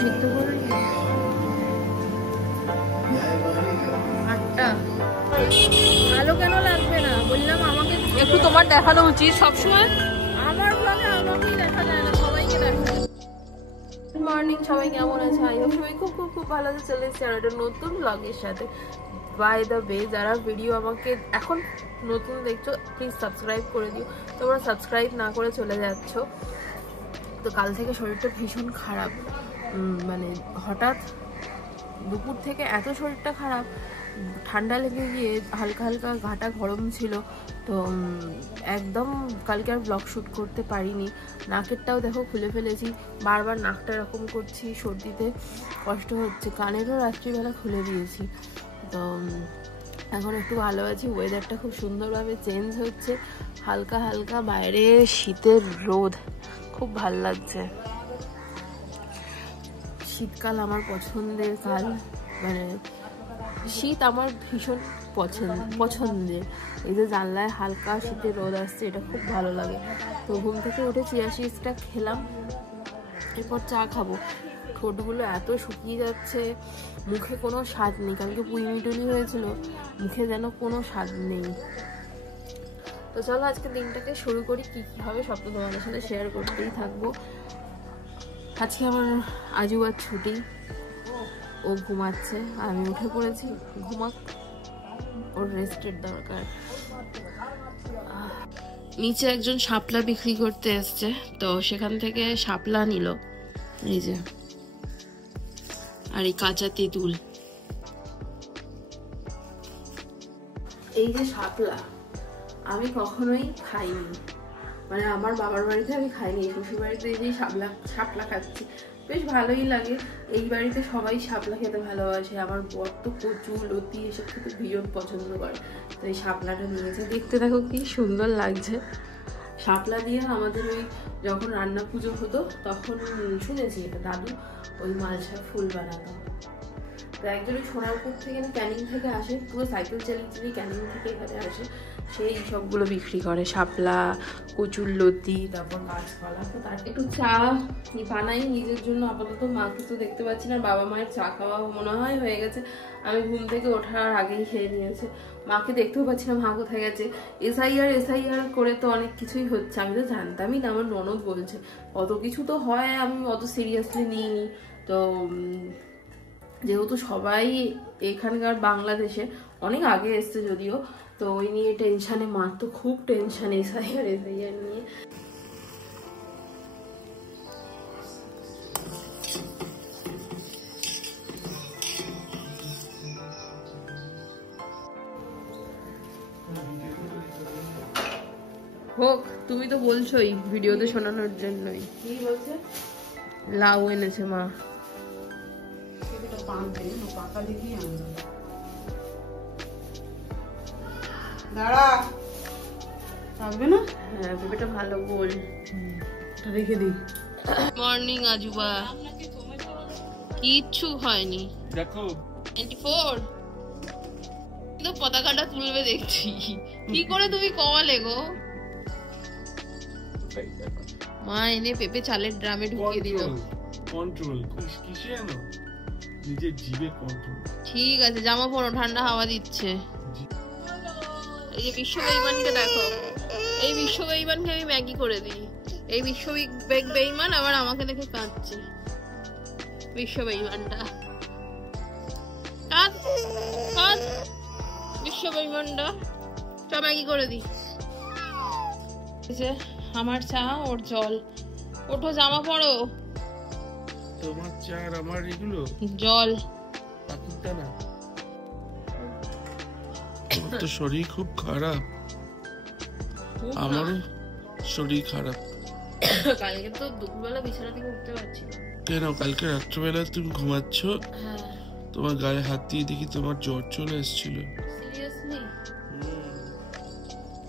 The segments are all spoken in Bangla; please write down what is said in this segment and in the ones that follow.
সিদ্ধ করে ভালো কেন লাগবে না বললাম, আমাকে একটু তোমার দেখানো উচিত সবসময়। আমার ব্লগে আমাকেই দেখা যায় না, সবাইকে দেখা যায়। গুড মর্নিং, সবাই কেমন আছে? আই হোপ সবাই খুব খুব খুব ভালো আছে। চলে এসেছি আর একটা নতুন ব্লগের সাথে। বাই দ্য ওয়ে, যারা ভিডিও আমাকে এখন নতুন দেখছো প্লিজ সাবস্ক্রাইব করে দিও। তোমরা সাবস্ক্রাইব না করে চলে যাচ্ছ। তো কাল থেকে শরীরটা ভীষণ খারাপ, মানে হঠাৎ দুপুর থেকে এত শরীরটা খারাপ, ঠান্ডা লেগে গিয়ে হালকা হালকা ঘাটা গরম ছিল। তো একদম কালকে আর ব্লগ শ্যুট করতে পারিনি। নাকেরটাও দেখো খুলে ফেলেছি, বারবার নাকটা এরকম করছি, সর্দিতে কষ্ট হচ্ছে। কানেরও রাত্রিবেলা খুলে দিয়েছি। তো এখন একটু ভালো আছি। ওয়েদারটা খুব সুন্দরভাবে চেঞ্জ হচ্ছে, হালকা হালকা বাইরে শীতের রোদ, খুব ভাল লাগছে। শীতকাল আমার পছন্দের কাল, মানে শীত আমার ভীষণ পছন্দের। এই যে জানলায় হালকা শীতের রোদ আসছে, এটা খুব ভালো লাগে। তো ঘুম থেকে উঠে চিয়া সিডসটা খেলাম, এরপর চা খাবো। ঠোঁটগুলো এত শুকিয়ে যাচ্ছে, মুখে কোনো স্বাদ নেই। কালকে পুইমিটুলি হয়েছিল, মুখে যেন কোনো স্বাদ নেই। তো চলো আজকে দিনটাকে শুরু করি। কি কি হবে সব তো তোমাদের সাথে শেয়ার করতেই থাকবো। আজকে আমার আজুবার ছুটি, ও ঘুমাচ্ছে, আমি উঠে পড়েছি। ঘুমাক, ওর রেস্টের দরকার। নিচে একজন শাপলা বিক্রি করতে এসছে, তো সেখান থেকে শাপলা নিল, এই যে, আর এই কাঁচা তেঁতুল। এই যে শাপলা আমি কখনোই খাইনি, মানে আমার বাবার বাড়িতে আমি খাইনি, শ্বশুর বাড়িতে এই যে শাপলা খাচ্ছি, বেশ ভালোই লাগে। এই বাড়িতে সবাই শাপলা খেতে ভালোবাসে। আমার বর তো কচু লতি এসব খেতে ভীষণ পছন্দ করে। তো এই শাপলাটা নিয়েছে, দেখতে দেখো কি সুন্দর লাগছে। শাপলা দিয়ে আমাদের ওই যখন রান্না পুজো হতো তখন শুনেছি এটা দাদু ওই মালসা ফুল বানাতো। তো একজন সোনারপুর থেকে না ক্যানিং থেকে আসে, পুরো সাইকেল চালিয়ে ক্যানিং থেকে এখানে আসে, সেই সবগুলো বিক্রি করে, শাপলা, কচুর লতি, তারপর কাঁচকলা। তো তার একটু চা বানাই নিজের জন্য আপাতত। মাকে তো দেখতে পাচ্ছি না, বাবা মায়ের চা খাওয়া মনে হয় হয়ে গেছে, আমি ঘুম থেকে ওঠার আগেই খেয়ে নিয়েছে। মাকে দেখতেও পাচ্ছি না, মা কোথায় গেছে। এসআইআর করে তো অনেক কিছুই হচ্ছে, আমি তো জানতামই না, আমার ননদ বলছে অত কিছু তো হয়, আমি অত সিরিয়াসলি নিইনি। তো যেহেতু সবাই এখানকার বাংলাদেশে অনেক আগে এসছে যদিও, তো ওই নিয়ে টেনশানে, মার তো খুব টেনশন এসআইআর নিয়ে। হোক, তুমি তো বলছোই ভিডিওতে শোনানোর জন্যই। কি বলছে? লাউ এনেছে মা। হ্যাঁ, পেঁপেটা ভালো, গোল। রেখে দিই। মর্নিং আজুবা, কিচ্ছু হয়নি। দেখো 24 কিন্তু পতাকাটা তুলবে দেখছি। কি করে তুমি কমালে গো? মা এনে পেঁপে চালের ড্রামে ঢুকিয়ে দিল। কন্ট্রোল কিসে জানো? নিজের জিভে কন্ট্রোল। ঠিক আছে, জামা পরো, ঠান্ডা হাওয়া দিচ্ছে। এই যে বিশ্ব বেঈমানকে দেখো, এই বিশ্ব বেঈমানকে আমি ম্যাগি করে দিই। এই বিশ্ব বেঈমান আবার আমাকে দেখে কাঁদছে। বিশ্ব বেঈমানটা কাঁদ কাঁদ, বিশ্ব বেঈমানটা। চ ম্যাগি করে দিই। আমার চা, ওর জল। ওঠো, জামা পরো। তোমার চা আর আমার এগুলো জল। পাকুরটা না, তো শরীর খুব খারাপ, আমারও শরীর খারাপ। কালকে তো দুপুরবেলা বিছানা থেকে উঠতে পারছি না। কেন? কালকে রাত্রেবেলা তুমি ঘুমাচ্ছ, তোমার গায়ে হাত দিয়ে দেখি তোমার জ্বর চলে এসেছিল। সিরিয়াসলি?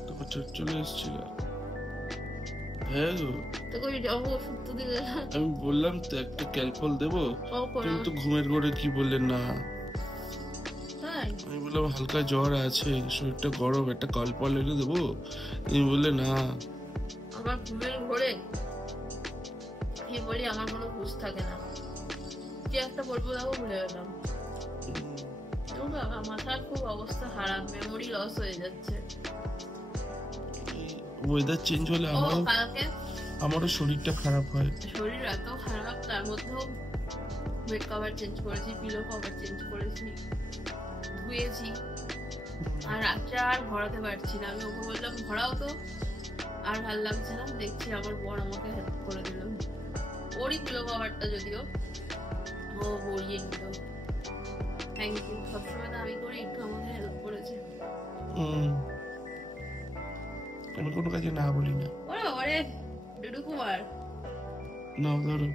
তোমার জ্বর চলে এসেছিল? হ্যাঁ গো। আমি বললাম তো একটা ক্যালপল দেবো, কিন্তু ঘুমের ঘরে কি বললেন না। নাই। আমি বললাম হালকা জ্বর আছে, শরীরটা গরম, একটা কলপল এনে দেবো? তুমি বললে না। আমার ঘুমের ঘোরে কি বলি, আমার কোনো হুঁশ থাকে না, কি একটা বলবো যাবো ভুলে গেলাম। মাথার খুব অবস্থা খারাপ, মেমোরি লস হয়ে যাচ্ছে। ওয়েদার চেঞ্জ হলে আমারও শরীরটা খারাপ হয়। শরীর এত খারাপ, তার মধ্যেও বেড কভার চেঞ্জ করেছি, পিলো কভার চেঞ্জ করেছি, ধুয়েছি, আর রাত্রে আর ভরাতে পারছি না। আমি ওকে বললাম ভরাও তো, আর ভাল লাগছে না। দেখছি আমার বর আমাকে হেল্প করে দিল, ওরই পিলো কভারটা যদিও ও ভরিয়ে নিল। থ্যাংক ইউ, সবসময় তো আমি করি, একটু আমাকে হেল্প করেছে। আমি কোনো কাজে না বলি না। ওরে ওরে ডুডু কুমার, না ধরো।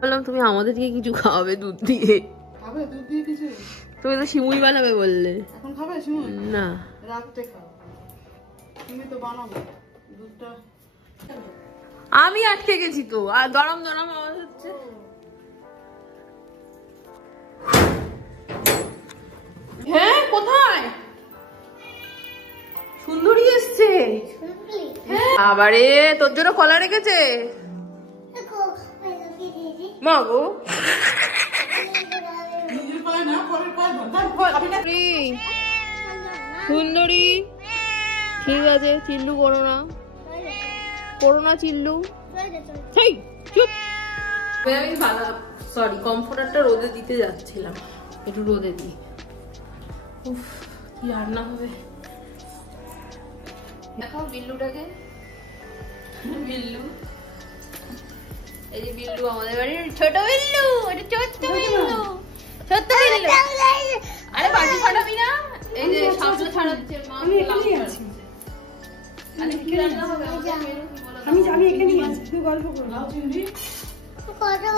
বললাম তুমি আমাদেরকে কিছু খাওয়াবে দুধ দিয়ে। খাবে দুধ দিয়ে কিছু? তুমি তো সিমুই বানাবে বললে। এখন খাবে সিমুই? না, রাতে খাও। তুমি তো বানাবো দুধটা। আমি আটকে গেছি তো, আর গরম গরম আওয়াজ হচ্ছে। হ্যাঁ, কোথায় সুন্দরী এসছে? আবারে তোর জন্য কলা রেখেছে মা গো। সুন্দরী ঠিক আছে, চিল্লু করো না, করো না চিল্লু। চুপ। আমি সরি কমফোর্টারটা রোদে দিতে যাচ্ছিলাম, একটু রোদে দিই। উফ, কি রান্না হবে। দেখাও বিল্লুটাকে। বিল্লু, এই যে বিল্লু আমাদের বাড়ির ছোট বিল্লু, এটা ছোট্ট বিল্লু, ছোট্ট বিল্লু। আরে বাটি ফাটাবি না, এই যে সামনে ছাড়াচ্ছে মা। কি রান্না হবে? আমি জানি এখানে আছি, তুই গল্প কর। লাউ চিংড়ি,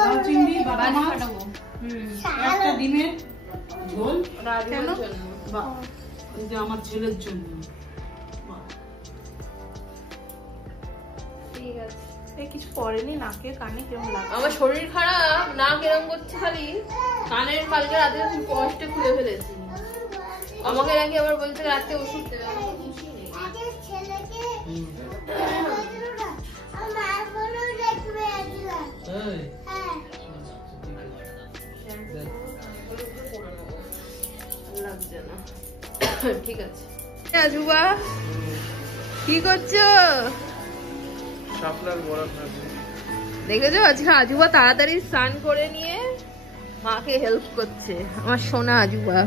লাউ চিংড়ি বাটি ফাটাবো। একটা ডিমের ঝোল। কেন? বাহ, এই যে আমার ছেলের জন্য। ঠিক আছে। কিছু পড়েনি, নাকে কানে কেমন লাগে? আমার শরীর খারাপ, নাক এরকম করছে খালি, কানের কালকে রাতে আমি কষ্টে খুলে ফেলেছি। আমাকে নাকি আবার বলছে রাতে ওষুধ দেবে। লাগছে না, ঠিক আছে। আজুবা কি করছো? দেখেছো আজকে আজুবা তাড়াতাড়ি স্নান করে নিয়ে মাকে হেল্প করছে। আমার সোনা আজুবা।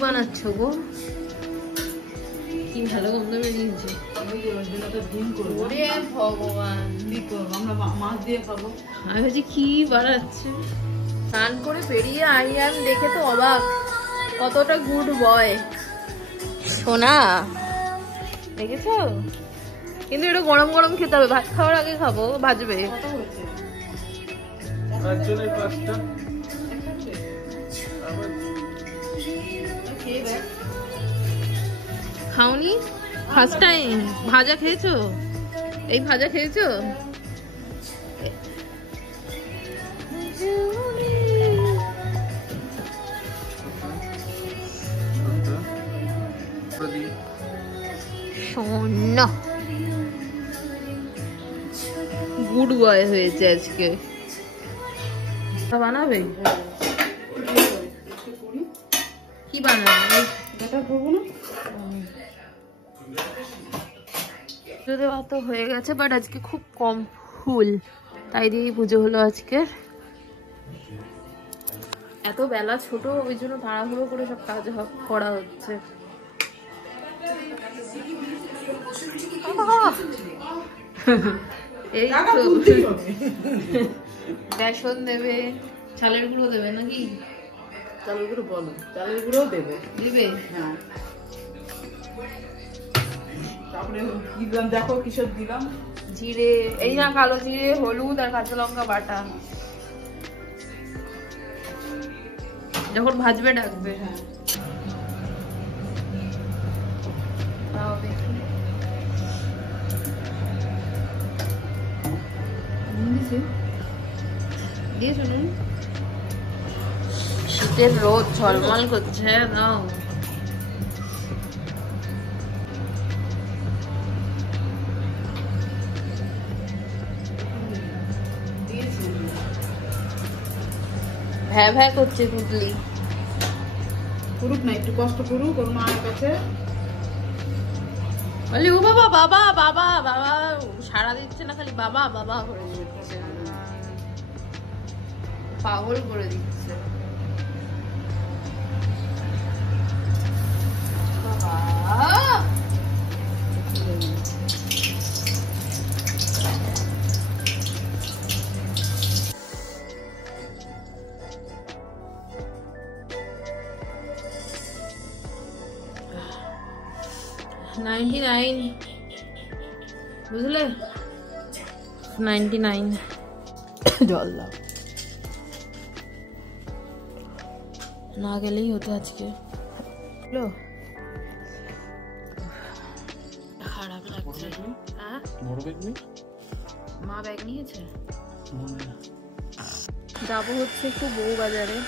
বানাচ্ছ গো, কি ভালো গন্ধ বেরিয়েছে। ওরে ভগবান, আমরা মাছ দিয়ে খাবো। আমি ভাবছি কি বানাচ্ছে। স্নান করে বেরিয়ে আইয়ান দেখে তো অবাক, কতটা গুড বয় সোনা, দেখেছো? কিন্তু এটা গরম গরম খেতে হবে, ভাত খাওয়ার আগে খাবো, ভাজবে। খাওনি? ফার্স্ট টাইম ভাজা খেয়েছো? এই ভাজা খেয়েছো? সোনা গুড বয় হয়েছে আজকে। বানাবে কি বানাবে? পুজো দেওয়া তো হয়ে গেছে, বাট আজকে খুব কম ফুল, তাই দিয়েই পুজো হলো আজকে। এত বেলা ছোট, ওই জন্য তাড়াহুড়ো করে সব কাজ করা হচ্ছে। এই তো বেসন দেবে, চালের গুঁড়ো দেবে নাকি? চালের গুঁড়ো বলো, চালের গুঁড়ো দেবে। দেবে? হ্যাঁ। তারপরে দিলাম, দেখো কিসব দিলাম, জিরে, এই না কালো জিরে, হলুদ আর কাঁচা লঙ্কা বাটা। যখন ভাজবে ডাকবে। হ্যাঁ। দিয়ে শুনুন আজকের রোদ ঝলমল করছে দাও। ভ্যা ভ্যা করছে পুতলি। করুক না, একটু কষ্ট করুক ওর মায়ের কাছে। বলি ও বাবা বাবা বাবা বাবা, সারা দিচ্ছে না, খালি বাবা বাবা করে দিচ্ছে, পাগল করে দিচ্ছে। $99 বুঝলে, 99 জল দাও, না গেলেই হতো আজকে। খারাপ লাগছে। হ্যাঁ মা ব্যাগ নিয়েছে। যাবো হচ্ছে একটু বউবাজারে।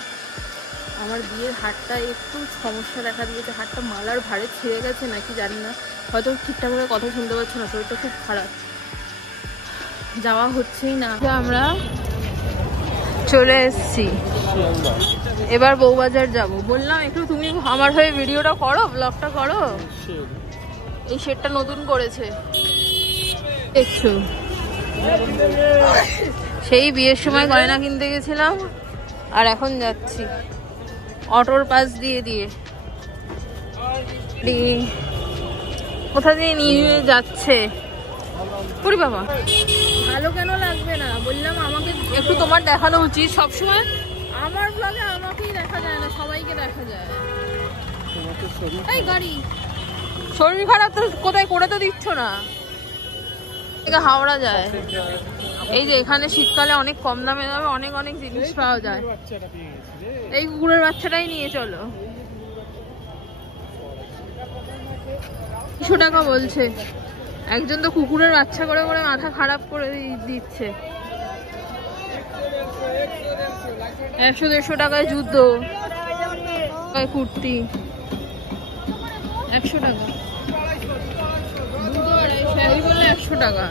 আমার বিয়ের হাটটা একটু সমস্যা দেখা দিয়েছে, হাটটা মালার ভারে ছিঁড়ে গেছে নাকি জানি না, হয়তো ঠিকঠাক করে কথা শুনতে পাচ্ছ না, শরীরটা খুব খারাপ, যাওয়া হচ্ছেই না। আমরা চলে এসছি, এবার বউবাজার যাব। বললাম একটু তুমি আমার হয়ে ভিডিওটা করো, ব্লগটা করো। এই শেডটা নতুন করেছে দেখছো, সেই বিয়ের সময় গয়না কিনতে গেছিলাম আর এখন যাচ্ছি অটোর পাশ দিয়ে দিয়ে। কোথা দিয়ে নিয়ে যাচ্ছে পুরি বাবা, ভালো কেন লাগবে না? বললাম আমাকে একটু তোমার দেখানো উচিত, সবসময় আমার ব্লগে আমাকেই দেখা যায় না, সবাইকে দেখা যায়। এই গাড়ি শরীর খারাপ তো কোথায় করে তো দিচ্ছ না, হাওড়া যায়। এই যে এখানে শীতকালে অনেক কম দামে দামে অনেক অনেক জিনিস পাওয়া যায়। এই কুকুরের বাচ্চাটাই নিয়ে চলো, 200 টাকা বলছে। একজন তো কুকুরের বাচ্চা করে করে মাথা খারাপ করে দিচ্ছে। 100-150 টাকায় যুদ্ধ, কুর্তি 100 টাকা, 100 টাকা।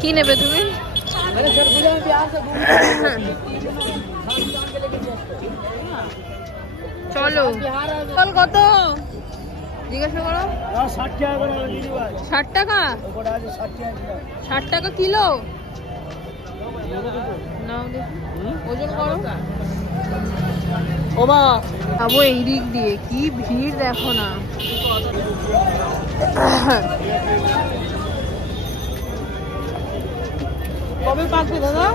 কি নেবে তুমি? চলো, কত জিজ্ঞাসা করো। 60 টাকা, 60 টাকা কিলো। ওজন করো। যাবো এই দিক দিয়ে, কি ভিড় দেখো না। কবে পাকবে দাদা?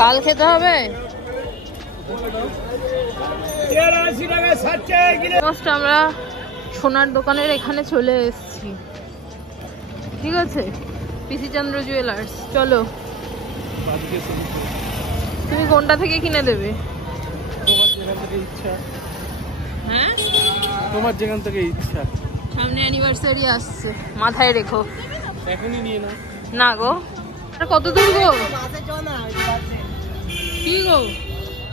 কাল খেতে হবে। আমরা সোনার দোকানের এখানে চলে এসেছি, ঠিক আছে, পিসি চন্দ্র জুয়েলার্স। চলো, তুমি কোনটা থেকে কিনে দেবে? হ্যাঁ, তোমার যেখান থেকে ইচ্ছা। সামনে অ্যানিভার্সারি আসছে, মাথায় রেখো। এখনই নিয়ে নাও। না গো, কত দূর গো? কি গো,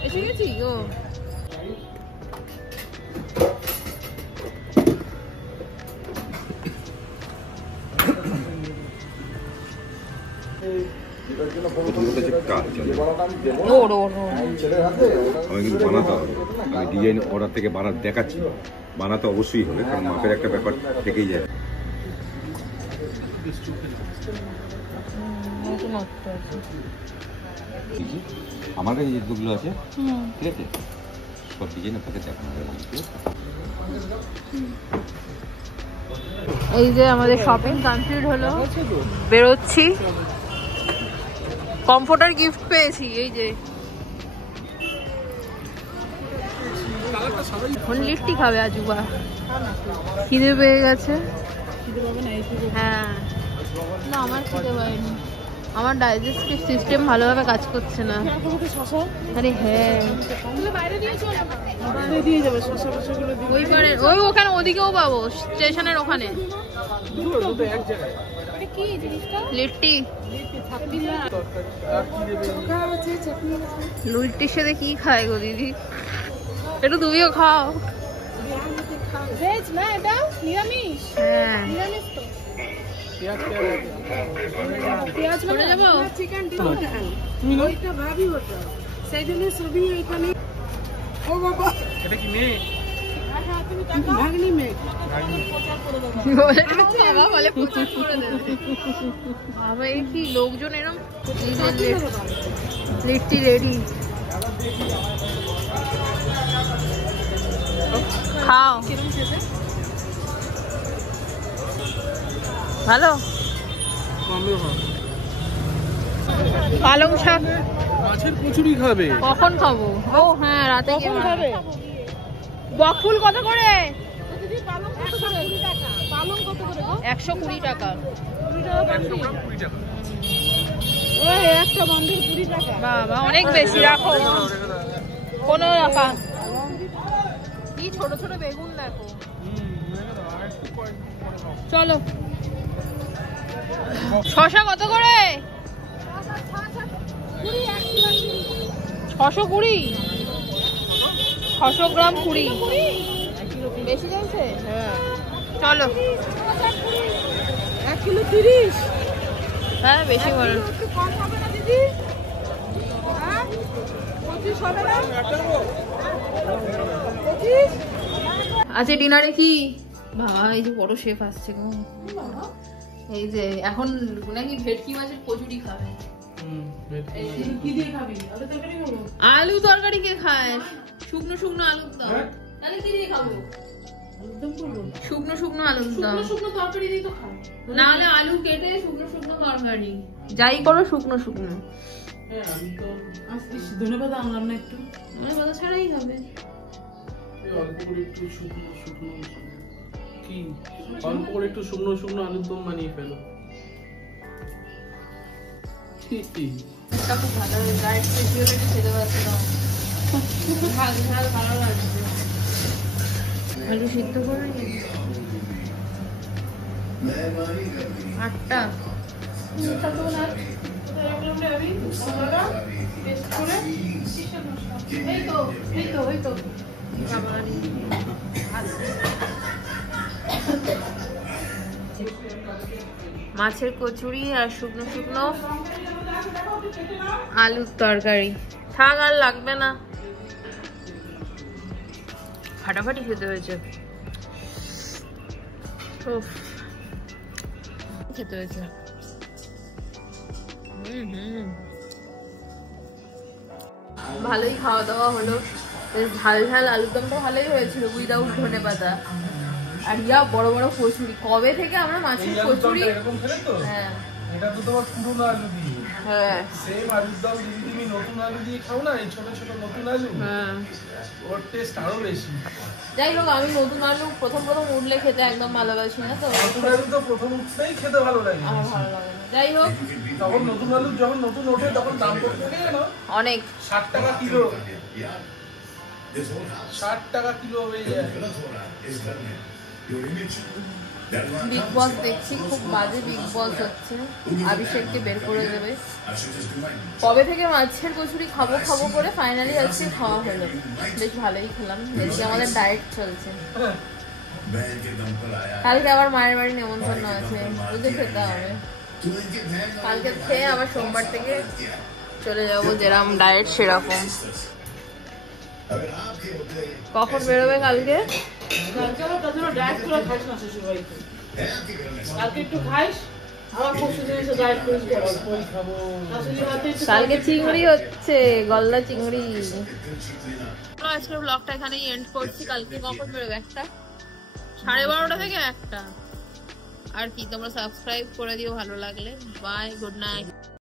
এসে গেছি গো। আমি কিন্তু বানাতে হবে, আমি ডিজাইন অর্ডার থেকে দেখাচ্ছি, বানাতে অবশ্যই হবে, কারণ মাপের একটা ব্যাপার থেকেই যায়। আমার কাছে যেগুলো আছে ঠিক আছে, সব ডিজাইন আপনাকে দেখানো যাবে। এই যে আমাদের শপিং কমপ্লিট হলো, বেরোচ্ছি। কমফোর্টার গিফট পেয়েছি, এই যে এখন লিট্টি খাবে আজুবা, খিদে পেয়ে গেছে। হ্যাঁ না, আমার খিদে পায়নি, আমার ডাইজেস্টিভ সিস্টেম ভালোভাবে কাজ করছে না। আরে হ্যাঁ, ওই পারে, ওই ওখানে ওদিকেও পাবো, স্টেশনের ওখানে। কি জিনিসটা? লিট্টি। লিট্টির সাথে কি খায় গো দিদি? একটু তুমিও খাও। ভেজ না এটা? নিরামিষ? হ্যাঁ নিরামিষ তো। পেঁয়াজ করে যাবো? চিকেন ওইটা ভাবি ওটা সেই জন্য সবই এখানে। ও বাবা এটা কি মেয়ে? ভাগনি মেয়ে। বাবা বলে প্রচার করে দেবে। বাবা এই কি লোকজন এরকম। লিট্টি রেডি, খাও। ভালো। পালং শাক মাছের কচুরি খাবে? কখন খাবো? ও হ্যাঁ রাতে কখন খাবে? বকফুল কত করে? দিদি পালং কত করে? 20 টাকা। পালং কত করে গো? 120 টাকা। 20 টাকা বান্ডিল। 20 টাকা। ওই একটা বান্ডিল 20 টাকা। বাবা অনেক বেশি, রাখো। কোনো রাখা কি ছোট ছোট বেগুন দেখো। চলো। শসা কত করে? 620। 600 গ্রাম 20। বেশি যাচ্ছে। হ্যাঁ চলো। 1 কিলো 30। হ্যাঁ বেশি বলো। একটু কম হবে না দিদি? হ্যাঁ 25 হবে না? 25। আচ্ছা ডিনারে কি? বাবা এই যে বড় শেফ আসছে গো। এই যে এখন নাকি ভেটকি মাছের কচুরি খাবে। কি দিয়ে খাবি? আলু তরকারি খাবো। আলু তরকারি কে খায়? শুকনো শুকনো আলুর দম। তাহলে কি দিয়ে খাবো? একদম করবো। শুকনো শুকনো আলুর দম। শুকনো তরকারি দিয়ে তো খাই। না হলে আলু কেটে শুকনো শুকনো তরকারি। যাই করো শুকনো শুকনো। হ্যাঁ আমি তো আজকে ধন্যবাদ আনলাম না একটু। আমার কথা ছাড়াই হবে। অল্প করে একটু শুকনো শুকনো কি অল্প করে একটু শুকনো শুকনো আলুর দম বানিয়ে ফেলো। এটা খুব ভালো হবে। ডায়েট ফেসিওলে খেতে পারছিলাম। ঝাল ঝাল ভালো লাগছে। আলু সিদ্ধ করে নি। 8টা। মাছের কচুরি আর শুকনো শুকনো আলুর তরকারি। থাক আর লাগবে না। ফাটাফাটি খেতে হয়েছে। খেতে হয়েছে। ভালোই খাওয়া দাওয়া হলো। বেশ ঝাল ঝাল আলুর দমটা ভালোই হয়েছিল উইদাউট ধনেপাতা। আর ইয়া বড় বড় কচুরি। কবে থেকে আমরা মাছের কচুরি। হ্যাঁ এটা তো তোমার পুরনো আলু দিয়ে। হ্যাঁ সেম আলুর দম যদি তুমি নতুন আলু দিয়ে খাও না, এই ছোট ছোট নতুন আলু, হ্যাঁ ওর টেস্ট আরো বেশি। যাই হোক আমি নতুন আলু প্রথম প্রথম উঠলে খেতে একদম ভালোবাসি না তো। নতুন আলু তো প্রথম উঠতেই খেতে ভালো লাগে। আমার ভালো লাগে না। যাই হোক তখন নতুন আলু যখন নতুন ওঠে তখন দাম করতে গেলে না অনেক 60 টাকা কিলো। 60 টাকা কিলো হয়ে যায়। বিগ বস দেখছি, খুব বাজে বিগ বস হচ্ছে। অভিষেককে বের করে দেবে। কবে থেকে মাছের কচুরি খাবো খাবো করে ফাইনালি আজকে খাওয়া হলো। বেশ ভালোই খেলাম। আজকে আমাদের ডায়েট চলছে। কালকে আবার মায়ের বাড়ি নেমন্তন্ন আছে, বুঝে খেতে হবে। কালকে খেয়ে আবার সোমবার থেকে চলে যাবো, যেরকম ডায়েট সেরকম। কখন বেরোবে কালকে? কালকে আবার তার জন্য ডায়েট করে খাইস না শ্বশুর বাড়িতে। কালকে একটু খাইস, আবার পরশু দিন এসে ডায়েট করিস। খাবো শাশুড়ি হাতে একটু কালকে চিংড়ি হচ্ছে, গলদা চিংড়ি। আজকের ব্লগটা এখানেই এন্ড করছি। কালকে কখন বেরোবে? 1টা 12:30 থেকে 1টা। আর কি তোমরা সাবস্ক্রাইব করে দিও ভালো লাগলে। Bye, good night.